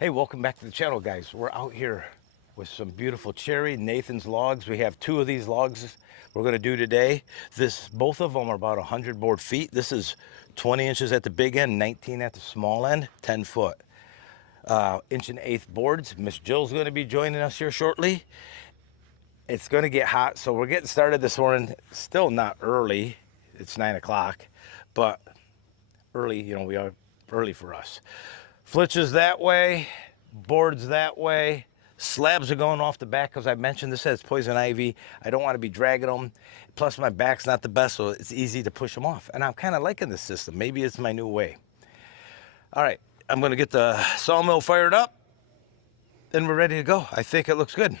Hey, welcome back to the channel, guys. We're out here with some beautiful cherry Nathan's logs. We have two of these logs we're going to do today. Both of them are about 100 board feet. This is 20 inches at the big end, 19 at the small end, 10 foot. Inch and eighth boards. Miss Jill's going to be joining us here shortly. It's going to get hot, so we're getting started this morning. Still not early. It's 9 o'clock, but early, we are early for us. Flitches that way, boards that way. Slabs are going off the back because I mentioned this has poison ivy. I don't want to be dragging them. Plus my back's not the best, so it's easy to push them off. And I'm kind of liking this system. Maybe it's my new way. All right, I'm going to get the sawmill fired up and we're ready to go. I think it looks good.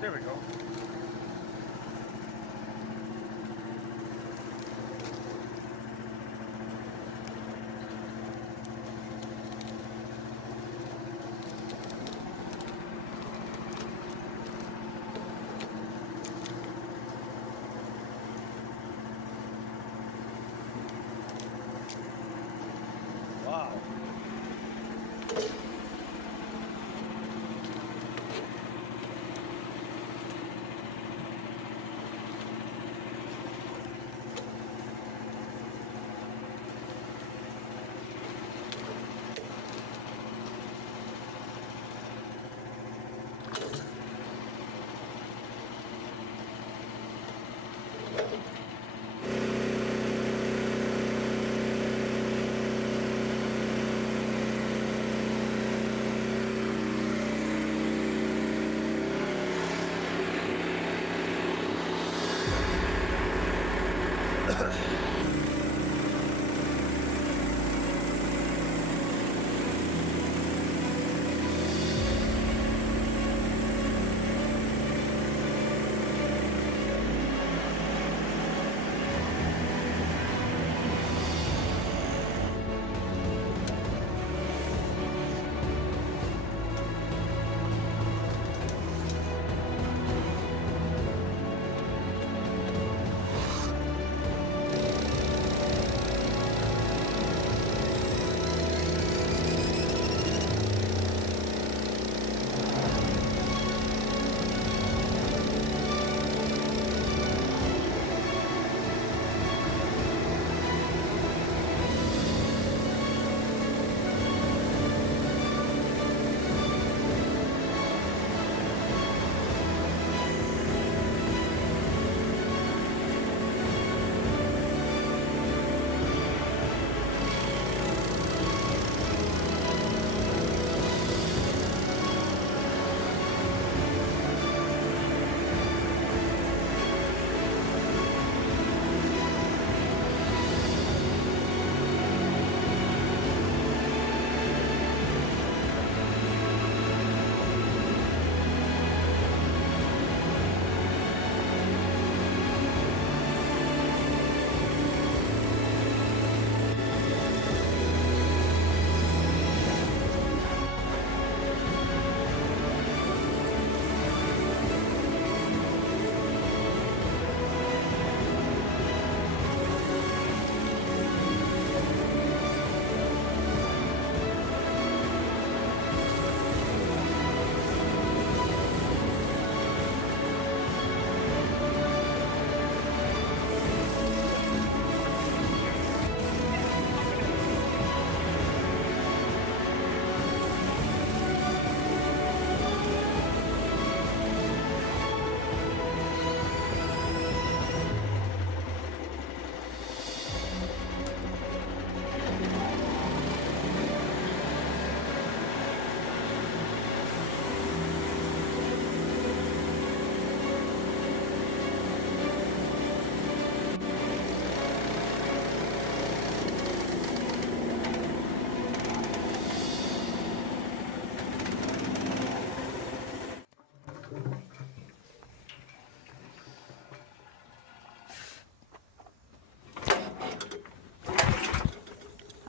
There we go. Wow.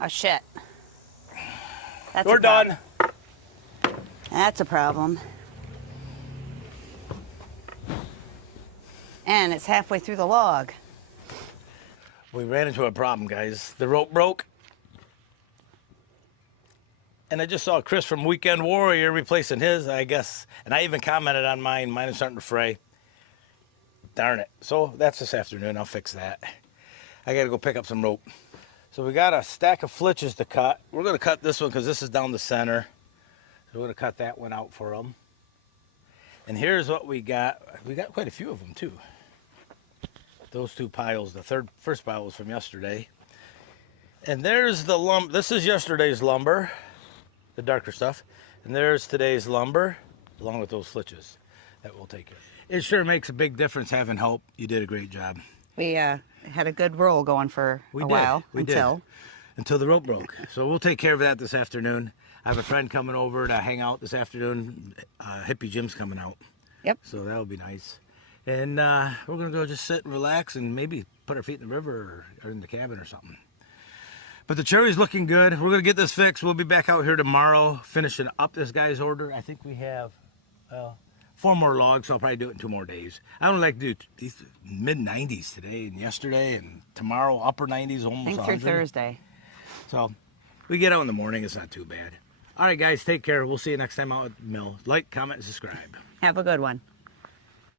Oh, shit. That's We're done. That's a problem. And it's halfway through the log. We ran into a problem, guys. The rope broke. And I just saw Chris from Weekend Warrior replacing his, I guess. And I even commented on mine. Mine is starting to fray. Darn it. So that's this afternoon. I'll fix that. I got to go pick up some rope. So we got a stack of flitches to cut. We're going to cut this one because this is down the center. So we're going to cut that one out for them. And here's what we got. We got quite a few of them too. Those two piles. The first pile was from yesterday. And there's the lumber. This is yesterday's lumber, the darker stuff. And there's today's lumber, along with those flitches that we'll take care of. It sure makes a big difference having help. You did a great job. We had a good roll going for a while until the rope broke. So we'll take care of that this afternoon. I have a friend coming over to hang out this afternoon. Hippie Jim's coming out. Yep. So that'll be nice. And we're gonna go just sit and relax and maybe put our feet in the river or in the cabin or something. But the cherry's looking good. We're gonna get this fixed. We'll be back out here tomorrow finishing up this guy's order. I think we have 4 more logs, so I'll probably do it in 2 more days. I don't like to do these mid-90s today and yesterday and tomorrow upper 90s, almost I think 100. through Thursday. So we get out in the morning. It's not too bad. All right, guys, take care. We'll see you next time out at the mill. Like, comment, and subscribe. Have a good one.